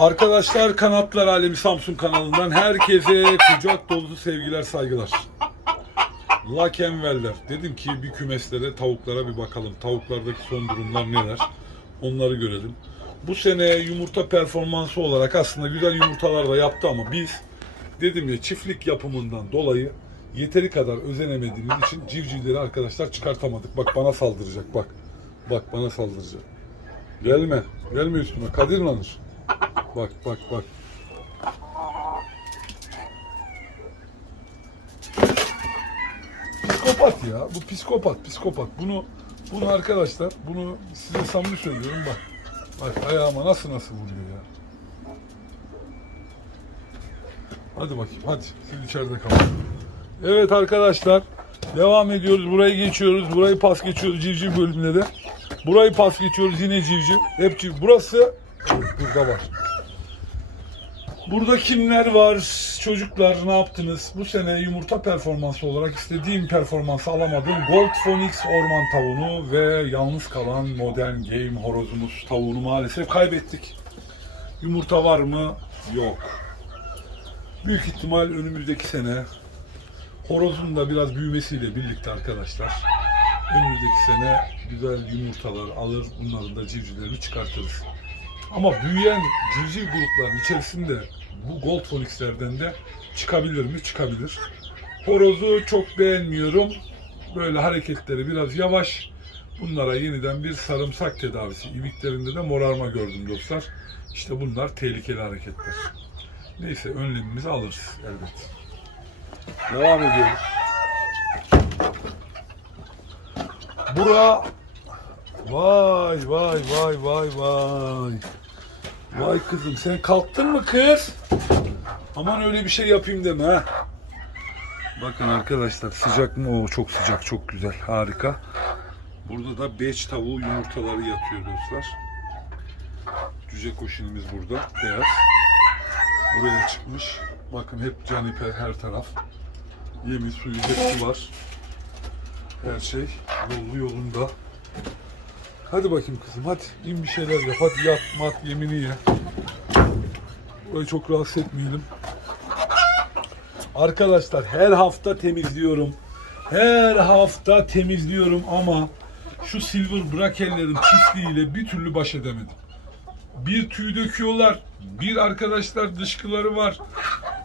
Arkadaşlar Kanatlar Alemi Samsun kanalından herkese kucak dolusu sevgiler saygılar. Lakenveller. Dedim ki bir kümeslere tavuklara bir bakalım. Tavuklardaki son durumlar neler? Onları görelim. Bu sene yumurta performansı olarak aslında güzel yumurtalar da yaptı ama biz dedim ya çiftlik yapımından dolayı yeteri kadar özenemediğimiz için civcivleri arkadaşlar çıkartamadık. Bak bana saldıracak bak. Bak bana saldıracak. Gelme. Gelme üstüme. Kadir Nanır. Bak bak bak. Psikopat ya. Bu psikopat, psikopat. Bunu bunu arkadaşlar, bunu size samimi söylüyorum bak. Bak ayağıma nasıl nasıl vuruyor ya. Hadi bakayım, hadi. Siz içeride kalın. Evet arkadaşlar, devam ediyoruz. Burayı geçiyoruz. Burayı pas geçiyoruz civciv bölümünde de. Burayı pas geçiyoruz yine civciv. Hep civ. Burası burada var. Burada kimler var? Çocuklar ne yaptınız? Bu sene yumurta performansı olarak istediğim performansı alamadım. Gold Phoenix orman tavuğunu ve yalnız kalan modern game horozumuz tavuğunu maalesef kaybettik. Yumurta var mı? Yok. Büyük ihtimal önümüzdeki sene horozun da biraz büyümesiyle birlikte arkadaşlar önümüzdeki sene güzel yumurtalar alır bunların da civcivlerini çıkartırız. Ama büyüyen civciv grupların içerisinde bu Gold Phoenix'lerden de çıkabilir mi? Çıkabilir. Horozu çok beğenmiyorum. Böyle hareketleri biraz yavaş. Bunlara yeniden bir sarımsak tedavisi. İbiklerinde de morarma gördüm dostlar. İşte bunlar tehlikeli hareketler. Neyse önlemimizi alırız elbet. Devam ediyoruz. Bura Vay vay vay vay vay. Vay kızım sen kalktın mı kız? Aman öyle bir şey yapayım deme ha. Bakın arkadaşlar sıcak mı? O çok sıcak çok güzel harika. Burada da beç tavuğu yumurtaları yatıyor dostlar. Cüce koşunumuz burada beyaz. Buraya çıkmış. Bakın hep caniper her taraf. Yemi suyu hepsi var. Her şey yollu yolunda. Hadi bakayım kızım hadi in bir şeyler yap hadi yat mat yemini ye. Burayı çok rahatsız etmeyelim. Arkadaşlar her hafta temizliyorum. Her hafta temizliyorum ama şu silver brakellerin pisliğiyle bir türlü baş edemedim. Bir tüy döküyorlar. Bir arkadaşlar dışkıları var.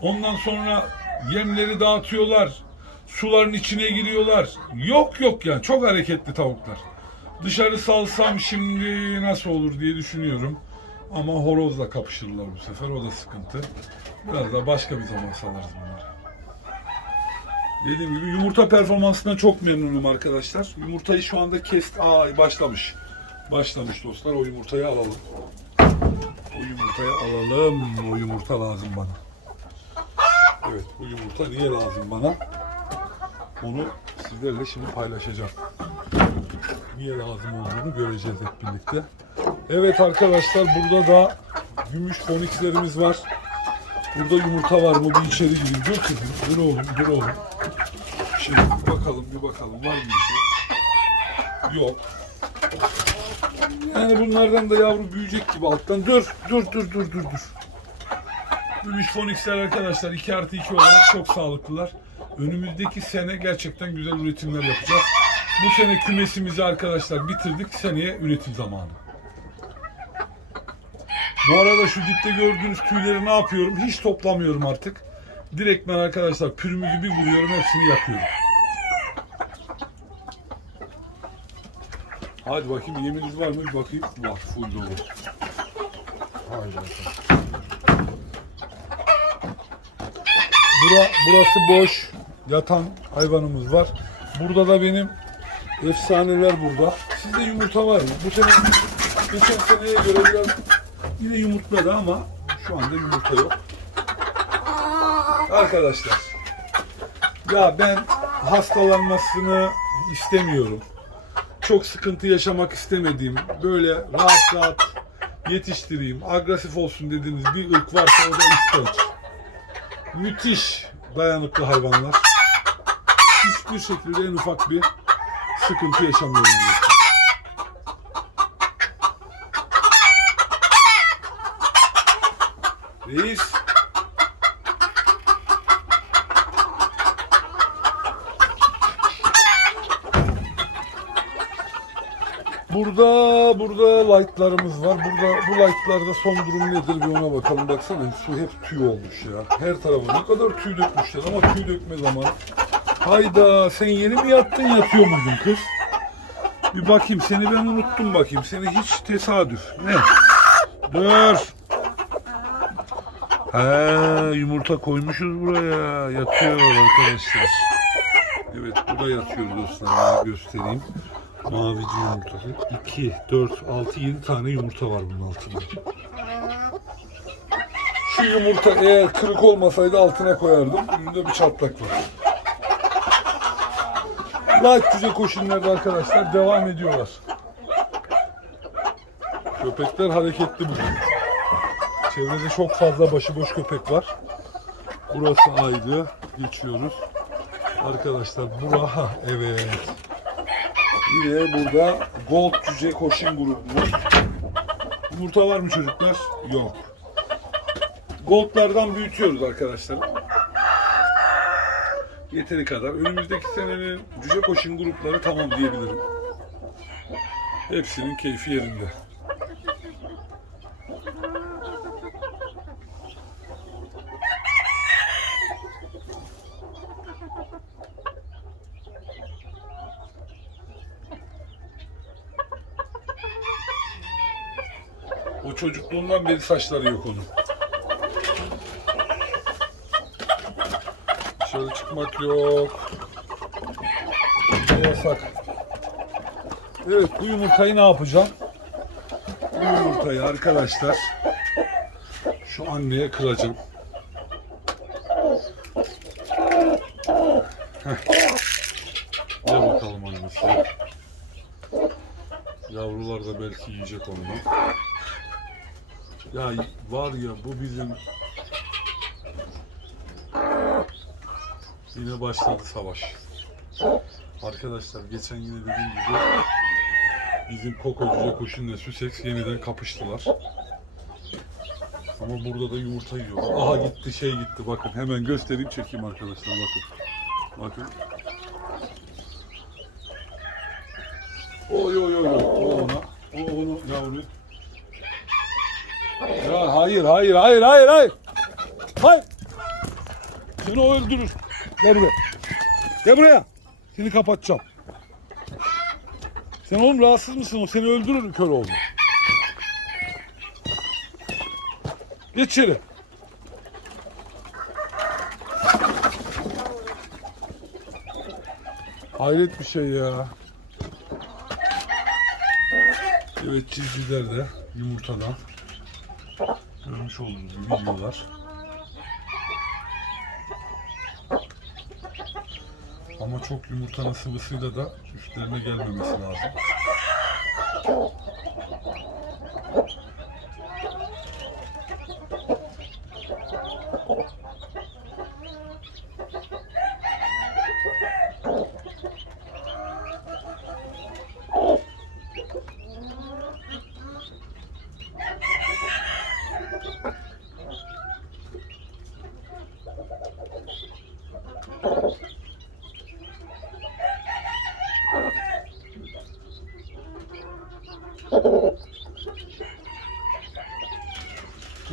Ondan sonra yemleri dağıtıyorlar. Suların içine giriyorlar. Yok yok yani çok hareketli tavuklar. Dışarı salsam şimdi nasıl olur diye düşünüyorum. Ama horozla kapışırlar bu sefer. O da sıkıntı. Biraz da başka bir zaman salarız bunları. Dediğim gibi yumurta performansından çok memnunum arkadaşlar. Yumurtayı şu anda kest... Aa başlamış. Başlamış dostlar. O yumurtayı alalım. O yumurtayı alalım. O yumurta lazım bana. Evet bu yumurta niye lazım bana? Onu sizlerle şimdi paylaşacağım niye lazım olduğunu göreceğiz hep birlikte. Evet arkadaşlar burada da gümüş fonixlerimiz var. Burada yumurta var mı? Bir içeri gireyim. Dur kızım. Dur oğlum. Dur oğlum. Şimdi bakalım bir bakalım. Var mı bir şey? Yok. Yani bunlardan da yavru büyüyecek gibi alttan. Dur. Dur dur dur dur dur. Gümüş fonixler arkadaşlar 2 artı 2 olarak çok sağlıklılar. Önümüzdeki sene gerçekten güzel üretimler yapacağız. Bu sene kümesimizi arkadaşlar bitirdik. Seneye üretim zamanı. Bu arada şu dipte gördüğünüz tüyleri ne yapıyorum? Hiç toplamıyorum artık. Direkt ben arkadaşlar pürümüzü bir vuruyorum hepsini yakıyorum. Hadi bakayım yeminiz var mı? Bir bakayım. Var full dolu. Bura, burası boş. Yatan hayvanımız var. Burada da benim efsaneler burada. Sizde yumurta var mı? Bu sene geçen seneye göre biraz yine yumurtladı ama şu anda yumurta yok. Arkadaşlar ya ben hastalanmasını istemiyorum. Çok sıkıntı yaşamak istemediğim böyle rahat rahat yetiştireyim, agresif olsun dediğiniz bir ırk varsa o da ispenç. Müthiş dayanıklı hayvanlar. Hiçbir şekilde en ufak bir sıkıntı yaşamıyorum diyor. Reis. Burada burada light'larımız var. Burada bu light'larda son durum nedir bir ona bakalım. Baksana su hep tüy olmuş ya. Her tarafa ne kadar tüy dökmüşler ama tüy dökme zamanı. Hayda sen yeni mi yattın yatıyor muydun kız? Bir bakayım seni ben unuttum bakayım. Seni hiç tesadüf. Ne? Dur. He yumurta koymuşuz buraya. Yatıyor arkadaşlar. Evet burada yatıyor dostlar. Göstereyim. Mavici yumurtası. 2, 4, 6, 7 tane yumurta var bunun altında. Şu yumurta eğer kırık olmasaydı altına koyardım. Bunda bir çatlak var. Light cüce koşunlarda arkadaşlar devam ediyorlar. Köpekler hareketli bugün. Çevrede çok fazla başıboş köpek var. Burası ayrı. Geçiyoruz. Arkadaşlar bura evet. Yine burada Gold Cüce Koşun grubu. Yumurta var mı çocuklar? Yok. Gold'lardan büyütüyoruz arkadaşlar. Yeteri kadar. Önümüzdeki senenin Cüce Koşun grupları tamam diyebilirim. Hepsinin keyfi yerinde. O çocukluğundan beri saçları yok onun. Dışarı çıkmak yok. Yasak. Evet bu yumurtayı ne yapacağım? Bu yumurtayı arkadaşlar şu anneye kıracağım. Heh. Gel bakalım annesi. Yavrular da belki yiyecek onu. Ya var ya bu bizim yine başladı savaş. Arkadaşlar geçen yine dediğim gibi bizim Koko Cüce Kuşun'la Sussex yeniden kapıştılar. Ama burada da yumurta yiyorlar. Aha gitti şey gitti bakın hemen göstereyim çekeyim arkadaşlar bakın. Bakın. Oy oy oy oy. O ona. O onu yavru. Ya hayır hayır hayır hayır hayır. Hayır. Seni öldürür. Gel buraya. Gel buraya. Seni kapatacağım. Sen oğlum rahatsız mısın? O seni öldürür kör oğlum. Geç içeri. Hayret bir şey ya. Evet çizgiler de yumurtadan. Görmüş olduğunuz gibi videolar. Ama çok yumurtanın sıvısıyla da üstlerine gelmemesi lazım.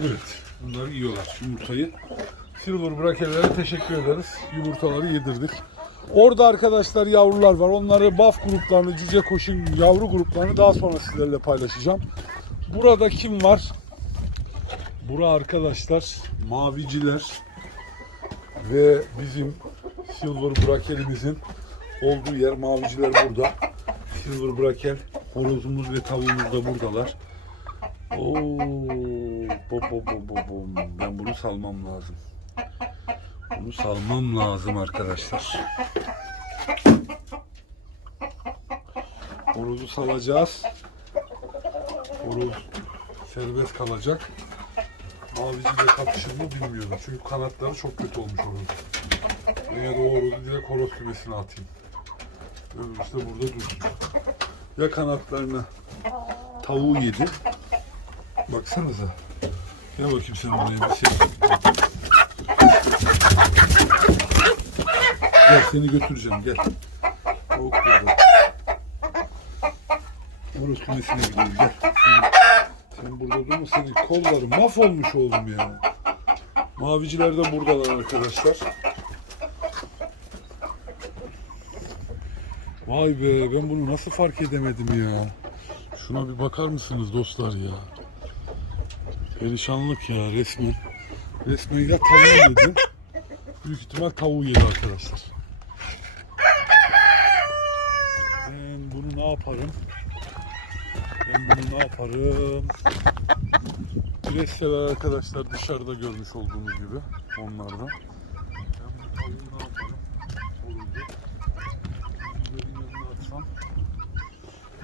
Evet. Bunları yiyorlar yumurtayı. Silver Brakelere teşekkür ederiz. Yumurtaları yedirdik. Orada arkadaşlar yavrular var. Onları buff gruplarını, cüce koşun yavru gruplarını daha sonra sizlerle paylaşacağım. Burada kim var? Bura arkadaşlar maviciler ve bizim Silver Brakel'imizin olduğu yer maviciler burada. Silver Brakel horozumuz ve tavuğumuz da buradalar. Oo, bo, bo, bo, bo, bo. Ben bunu salmam lazım. Bunu salmam lazım arkadaşlar. Horozu salacağız. Horoz serbest kalacak. Maviciyle kapışır mı bilmiyorum. Çünkü kanatları çok kötü olmuş horoz. Ya da o horozu direkt horoz kümesine atayım. Öbürüsü de burada dursun. Ya kanatlarını tavuğu yedi. Baksanıza. Gel bakayım sen buraya bir şey. Gel seni götüreceğim gel. Tavuk burada. Orası kümesine gidiyoruz gel. Sen, sen burada durma senin kolların mahvolmuş oğlum ya. Maviciler de buradalar arkadaşlar. Vay be ben bunu nasıl fark edemedim ya. Şuna bir bakar mısınız dostlar ya. Perişanlık ya resmen. Resmen ya tavuğu yedi. Büyük ihtimal tavuğu yedi arkadaşlar. Ben bunu ne yaparım? Ben bunu ne yaparım? Güreşsever arkadaşlar dışarıda görmüş olduğunuz gibi onlardan.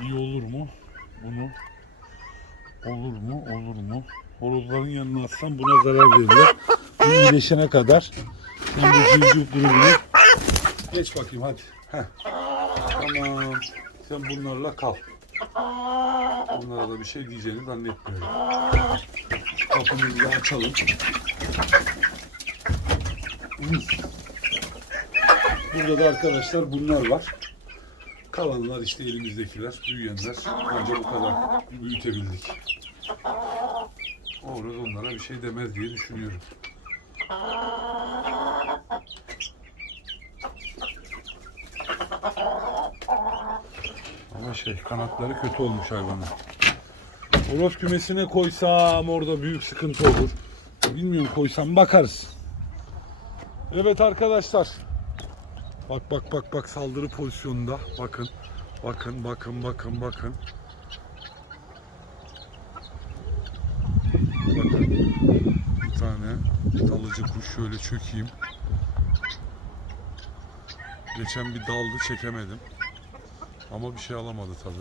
İyi olur mu? Bunu olur mu? Olur mu? Horozların yanına atsam buna zarar verirler. Bu iyileşene kadar sen bu civciv grubunu geç bakayım hadi. Heh. Tamam. Sen bunlarla kal. Onlara da bir şey diyeceğini zannetmiyorum. Kapımızı da açalım. Burada da arkadaşlar bunlar var. Kalanlar işte elimizdekiler, büyüyenler. Ancak bu kadar büyütebildik. Onlara bir şey demez diye düşünüyorum. Ama şey kanatları kötü olmuş hayvanın. Horoz kümesine koysam orada büyük sıkıntı olur. Bilmiyorum koysam bakarız. Evet arkadaşlar. Bak bak bak bak saldırı pozisyonunda. Bakın bakın bakın bakın. Bakın. Bir tane dalıcı kuş şöyle çökeyim. Geçen bir daldı çekemedim. Ama bir şey alamadı tabii.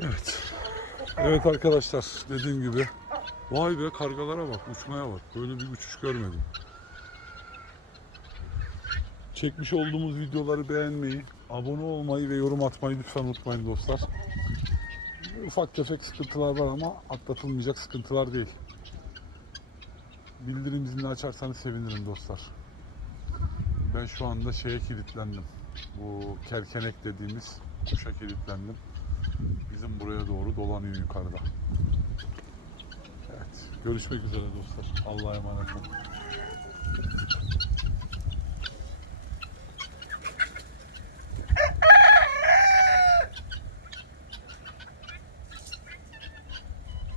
Evet. Evet arkadaşlar dediğim gibi vay be kargalara bak uçmaya bak böyle bir uçuş görmedim. Çekmiş olduğumuz videoları beğenmeyi, abone olmayı ve yorum atmayı lütfen unutmayın dostlar. Ufak tefek sıkıntılar var ama atlatılmayacak sıkıntılar değil. Bildirim zilini açarsanız sevinirim dostlar. Ben şu anda şeye kilitlendim. Bu kerkenek dediğimiz kuşa kilitlendim. Bizim buraya doğru dolanıyor yukarıda. Evet. Görüşmek üzere dostlar. Allah'a emanet olun.